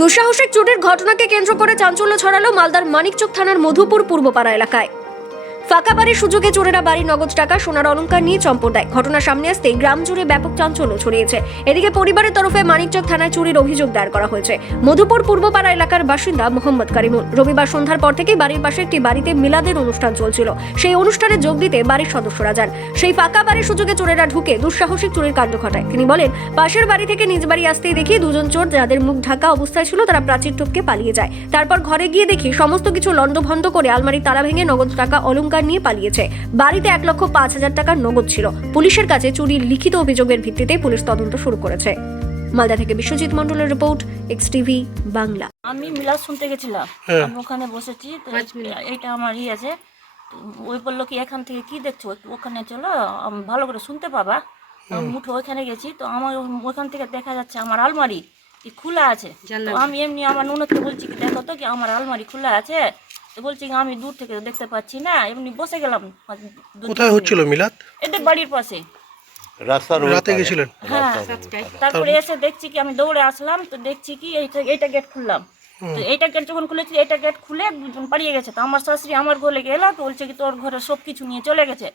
দুঃসাহসিক চুরির ঘটনাকে কেন্দ্র করে চাঞ্চল্য ছড়ালো মালদার মানিকচক থানার মধুপুর পূর্বপাড়া এলাকায়। ফাঁকা বাড়ির সুযোগে চোরেরা বাড়ির নগদ টাকা, সোনার অলঙ্কার নিয়ে চম্পট দেয়। ঘটনা সামনে আসতেই গ্রাম জুড়ে ব্যাপক চাঞ্চল্য ছড়িয়েছে। এদিকে পরিবারের তরফে মানিকচক থানায় চুরির অভিযোগ দায়ের করা হয়েছে। মধুপুর পূর্বপাড়া এলাকার বাসিন্দা মোহাম্মদ কারিমুল। রবিবার সন্ধ্যার পর থেকেই বাড়ির পাশে একটি বাড়িতে মিলাদের অনুষ্ঠান চলছিল। সেই অনুষ্ঠানে যোগ দিতে বাড়ির সদস্যরা যান। সেই ফাঁকা বাড়ির সুযোগে চোরেরা ঢুকে দুঃসাহসিক চুরির কাণ্ড ঘটায়। তিনি বলেন, পাশের বাড়ি থেকে নিজ বাড়ি আসতেই দেখি দুজন চোর যাদের মুখ ঢাকা অবস্থায় ছিল তারা প্রাচীর টপকে পালিয়ে যায়। তারপর ঘরে গিয়ে দেখি সমস্ত কিছু লণ্ডভণ্ড করে আলমারি তালা ভেঙে নগদ টাকা অলংকার নিয়ে পালিয়েছে। বাড়িতে এক লক্ষ পাঁচ হাজার টাকার নগদ ছিল। পুলিশের কাছে চুরির লিখিত অভিযোগের ভিত্তিতে পুলিশ তদন্ত শুরু করেছে। মালদা থেকে বিশ্বজিৎ মন্ডলের রিপোর্ট এক্স টিভি বাংলা। আমি মিলাদ শুনতে গেছিলাম। হ্যাঁ। আমি ওখানে বসেছি তো এইটা আমার ই আছে। ওই বলল কি এখান থেকে কি দেখছ? ওখানে চলো ভালো করে শুনতে পাবা। মুঠো ওখানে গেছি তো আমার ওখান থেকে দেখা যাচ্ছে আমার আলমারি কি খোলা আছে। আমি এমনি আমার নুনকে বলছি কি দেখো তো কি আমার আলমারি খোলা আছে। বলছি আমি দূর থেকে দেখতে পাচ্ছি না এমনি বসে গেলাম। কোথায় হচ্ছিল মিলাদ? এদের বাড়ির পাশে। রাস্তার রাতে গেছিলেন? হ্যাঁ তারপরে এসে দেখছি কি আমি দৌড়ে আসলাম তো দেখছি কি এইটা এইটা গেট খুললাম। তো এইটা গেট যখন খুলেছি এইটা গেট খুলে দুজন পালিয়ে গেছে। তো আমার শাশুড়ি আমার ঘরে গেলো তো বলছে কি তোর ঘরে সব কিছু নিয়ে চলে গেছে।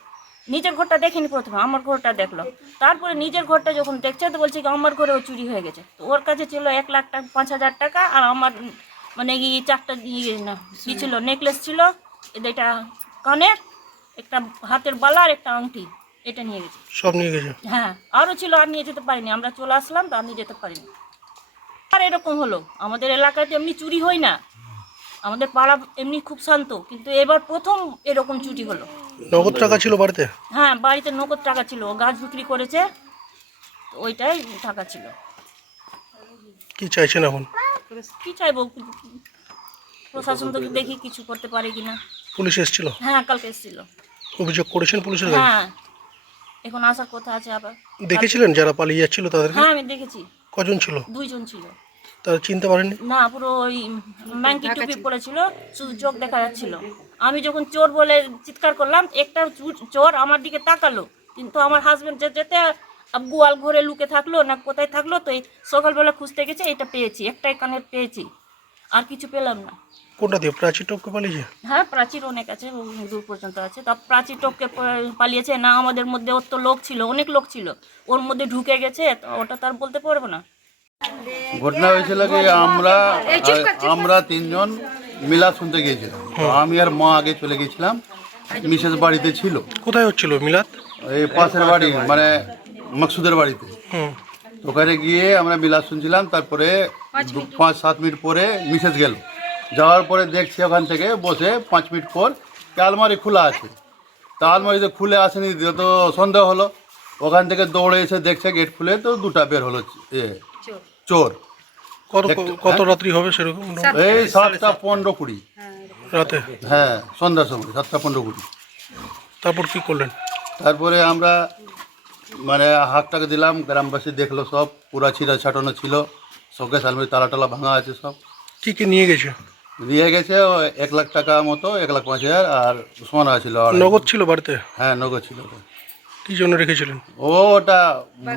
নিজের ঘরটা দেখেনি প্রথমে আমার ঘরটা দেখল। তারপরে নিজের ঘরটা যখন দেখছে তো বলছে কি আমার ঘরেও চুরি হয়ে গেছে। তো ওর কাছে ছিল এক লাখ টাকা পাঁচ হাজার টাকা আর আমার মানে কি চারটা কি ছিল নেকলেস ছিল এটা কানের একটা হাতের বালা আর একটা আংটি এটা নিয়ে গেছে। সব নিয়ে গেছে? হ্যাঁ আরও ছিল আর নিয়ে যেতে পারিনি আমরা চলে আসলাম তো নিয়ে যেতে পারিনি। আর এরকম হলো আমাদের এলাকাতে এমনি চুরি হয় না আমাদের পাড়া এমনি খুব শান্ত কিন্তু এবার প্রথম এরকম চুরি হলো। নগদ টাকা ছিল বাড়িতে? হ্যাঁ বাড়িতে নগদ টাকা ছিল গাছ বিক্রি করেছে তো ওইটাই টাকা ছিল। কি চাইছেন এখন? কি চাইব? প্রশাসন তো দেখি কিছু করতে পারে কিনা। পুলিশ এসেছিল? হ্যাঁ কালকে এসেছিল। অভিযোগ করেছেন পুলিশের কাছে? হ্যাঁ। এখন আসার কথা আছে আবার? দেখেছিলেন যারা পালিয়ে যাচ্ছিল তাদেরকে? হ্যাঁ আমি দেখেছি। কজন ছিল? দুইজন ছিল। তারা চিনতে পারেননি? না পুরো ওই ম্যাঙ্কি টুপি পড়েছিল শুধু চোখ দেখা যাচ্ছিল। আমি যখন চোর বলে চিৎকার করলাম একটা চু- চোর আমার দিকে তাকালো। কিন্তু আমার হাজবেন্ড যেতে গোয়াল ঘরে লুকে থাকল না কোথায় থাকল তো এই সকালবেলা খুঁজতে গেছে এটা পেয়েছি একটাই কানের পেয়েছি। আর কিছু পেলাম না। কোনটা দিয়ে? প্রাচীর টপকে পালিয়েছে? হ্যাঁ প্রাচীর অনেক আছে দূর পর্যন্ত আছে। তা প্রাচীর টপকে পালিয়েছে না আমাদের মধ্যে ওর তো লোক ছিল অনেক লোক ছিল। ওর মধ্যে ঢুকে গেছে তো ওটা তার বলতে পারব না। ঘটনা হয়েছিল কি আমরা আমরা তিনজন মিলা শুনতে গিয়েছিলাম। আমি আর মা আগে চলে গেছিলাম মিসেস বাড়িতে ছিল। কোথায় হচ্ছিল মিলাদ? এই পাশের বাড়ি মানে মকসুদের বাড়িতে। ওখানে গিয়ে আমরা মিলাদ শুনছিলাম তারপরে দু- পাঁচ সাত মিনিট পরে মিসেস গেল। যাওয়ার পরে দেখছি ওখান থেকে বসে পাঁচ মিনিট পর আলমারি খোলা আছে। তা আলমারিতে খুলে আসেনি দিয়ে তো সন্দেহ হলো। ওখান থেকে দৌড়ে এসে দেখছে গেট খুলে তো দুটা বের হলো এ। চোর। কত কত রাত্রি হবে সেরকম? এই সাতটা পনেরো কুড়ি। রাতে? হ্যাঁ সন্ধ্যার সময় সাতটা পনেরো কুড়ি। তারপর কি করলেন? তারপরে আমরা মানে হাতটাকে দিলাম গ্রামবাসী দেখল সব পুরা ছিঁড়া ছাটানো ছিল শোকেশ আলমারি তালা টালা ভাঙা আছে সব। কি কি নিয়ে গেছে? নিয়ে গেছে এক লাখ টাকা মতো এক লাখ পাঁচ হাজার আর সোনা ছিল আর নগদ ছিল বাড়িতে? হ্যাঁ নগদ ছিল। কি জন্য রেখেছিলেন? ও ওটা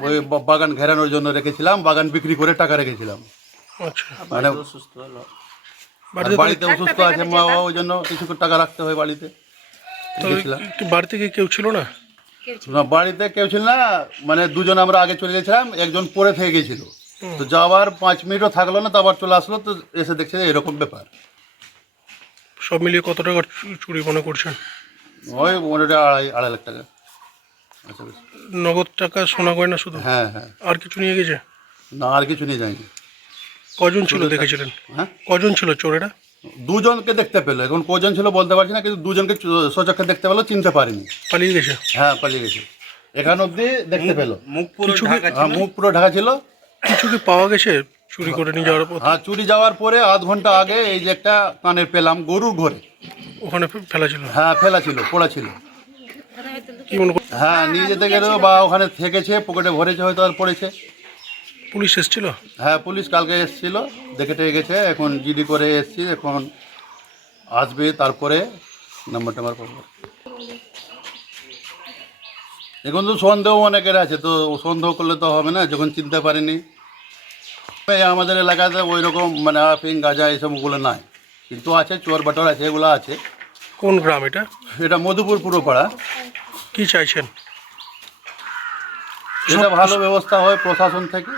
ওই বাগান ঘেরানোর জন্য রেখেছিলাম বাগান বিক্রি করে টাকা রেখেছিলাম। আচ্ছা। মানে বাড়িতে বাড়িতে অসুস্থ আছে মা ওই জন্য কিছু টাকা রাখতে হয় বাড়িতে। বাড়িতে কি কেউ ছিল না? না, বাড়িতে কেউ ছিল না মানে দুজন আমরা আগে চলে গেছিলাম একজন পরে থেকে গেছিল। তো যাওয়ার পাঁচ মিনিটও থাকল না তো আবার চলে আসলো তো এসে দেখছে যে এরকম ব্যাপার। সব মিলিয়ে কত টাকা চুরি মনে করছেন? ওই মোটামুটি আড়াই আড়াই লাখ টাকা। আচ্ছা নগদ টাকা সোনা গয়না শুধু? হ্যাঁ হ্যাঁ। আর কিছু নিয়ে গেছে? না আর কিছু নিয়ে যায়নি। কজন ছিল দেখেছিলেন? হ্যাঁ? কজন ছিল চোরেরা? দুজনকে দেখতে পেল। এখন কজন ছিল বলতে পারছি না কিন্তু দুজনকে সচক্ষে দেখতে পেল চিনতে পারিনি। পালিয়ে গেছে? হ্যাঁ পালিয়ে গেছে। এখান অবধি দেখতে পেল। কিছু কি হ্যাঁ মুখ পুরো ঢাকা ছিল। কিছু কি পাওয়া গেছে চুরি করে নিয়ে যাওয়ার পর হ্যাঁ চুরি যাওয়ার পরে আধ ঘণ্টা আগে এই যে একটা কানের পেলাম গরুর ঘরে। ওখানে ফেলা ছিল? হ্যাঁ ফেলা ছিল পড়া ছিল। কি হ্যাঁ নিয়ে যেতে গেলেও বা ওখানে থেকেছে পকেটে ভরেছে হয়তো আর পড়েছে। পুলিশ এসেছিল? হ্যাঁ পুলিশ কালকে এসেছিল দেখে টেকে গেছে এখন জিডি করে এসছি এখন আসবে তারপরে নাম্বার টাম্বার করব এখন তো সন্দেহ অনেকের আছে তো সন্দেহ করলে তো হবে না যখন চিনতে পারিনি। আমাদের এলাকাতে ওই রকম মানে আফিং গাঁজা এইসবগুলো নাই কিন্তু আছে চোর বাটর আছে এগুলো আছে। কোন গ্রাম এটা? এটা মধুপুর পুরোপাড়া। কি চাইছেন? এটা ভালো ব্যবস্থা হয় প্রশাসন থেকে।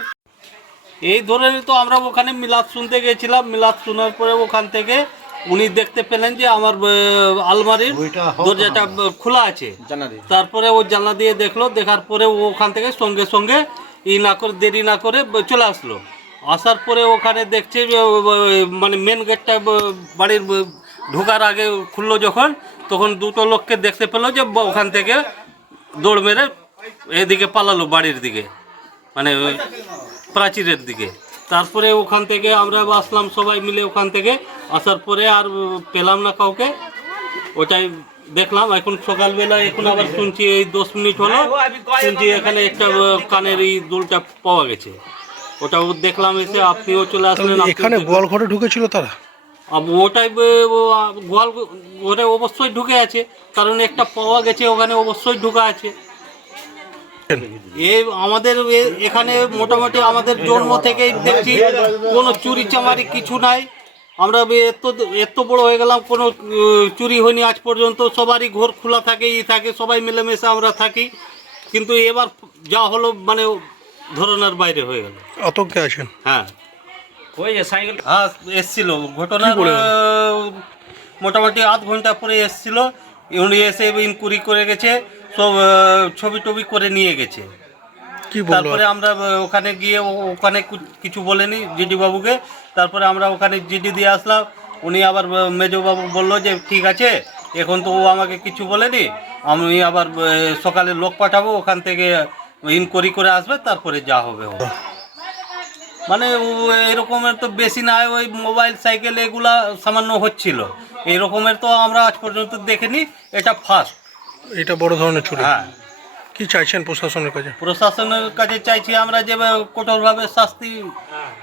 এই ধরনের তো আমরা ওখানে মিলাদ শুনতে গেছিলাম। মিলাদ শোনার পরে ওখান থেকে উনি দেখতে পেলেন যে আমার আলমারির দরজাটা খোলা আছে। তারপরে ও জানলা দিয়ে দেখল দেখার পরে ও ওখান থেকে সঙ্গে সঙ্গে ই না করে দেরি না করে চলে আসলো। আসার পরে ওখানে দেখছে মানে মেন গেটটা বাড়ির ঢোকার আগে খুললো যখন তখন দুটো লোককে দেখতে পেল যে ওখান থেকে দৌড় মেরে এদিকে পালালো বাড়ির দিকে। মানে ওই প্রাচীরের দিকে। তারপরে ওখান থেকে আমরা আসলাম সবাই মিলে ওখান থেকে। আসার পরে আর পেলাম না কাউকে। ওটাই দেখলাম। এখন সকালবেলা এখন আবার শুনছি এই দশ মিনিট হলো। শুনছি এখানে একটা কানের এই দুলটা পাওয়া গেছে। ওটাও দেখলাম এসে আপনিও চলে আসলেন এখানে গোয়াল ঘরে ঢুকেছিল তারা? ওটাই গোয়াল ঘরে অবশ্যই ঢুকে আছে। কারণ একটা পাওয়া গেছে ওখানে অবশ্যই ঢুকা আছে। এই আমাদের এখানে মোটামুটি আমাদের জন্ম থেকেই দেখছি কোনো চুরি চামারি কিছু নাই। আমরা এত এত বড় হয়ে গেলাম কোনো চুরি হয়নি আজ পর্যন্ত। সবারই ঘর খোলা থাকে ই থাকে সবাই মিলেমিশে আমরা থাকি। কিন্তু এবার যা হলো মানে ধরনের বাইরে হয়ে গেল। আতঙ্কে আছেন? হ্যাঁ। হ্যাঁ এসছিল। ঘটনা মোটামুটি আধ ঘণ্টা পরে এসছিল। উনি এসে ইনকুয়ারি করে গেছে। ছবি টবি করে নিয়ে গেছে। কি তারপরে আমরা ওখানে গিয়ে ওখানে কিছু বলেনি জিডি বাবুকে তারপরে আমরা ওখানে জিডি দিয়ে আসলাম। উনি আবার মেজবাবু বলল যে ঠিক আছে এখন তো ও আমাকে কিছু বলেনি। আমি আবার সকালে লোক পাঠাবো ওখান থেকে ইনকোয়ারি করে আসবে তারপরে যা হবে মানে এরকমের তো বেশি না ওই মোবাইল সাইকেল এগুলা সামান্য হচ্ছিল। এই রকমের তো আমরা আজ পর্যন্ত দেখিনি। এটা ফার্স্ট এটা বড় ধরনের চুরি। হ্যাঁ। কি চাইছেন প্রশাসনের কাছে? প্রশাসনের কাছে চাইছি আমরা যে কঠোরভাবে শাস্তি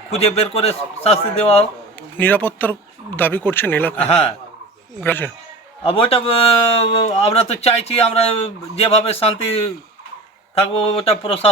খুঁজে বের করে শাস্তি দেওয়া হোক। নিরাপত্তার দাবি করছেন এলাকা হ্যাঁ। আর ওইটা আমরা তো চাইছি আমরা যেভাবে শান্তি থাকব ওটা প্রশাসন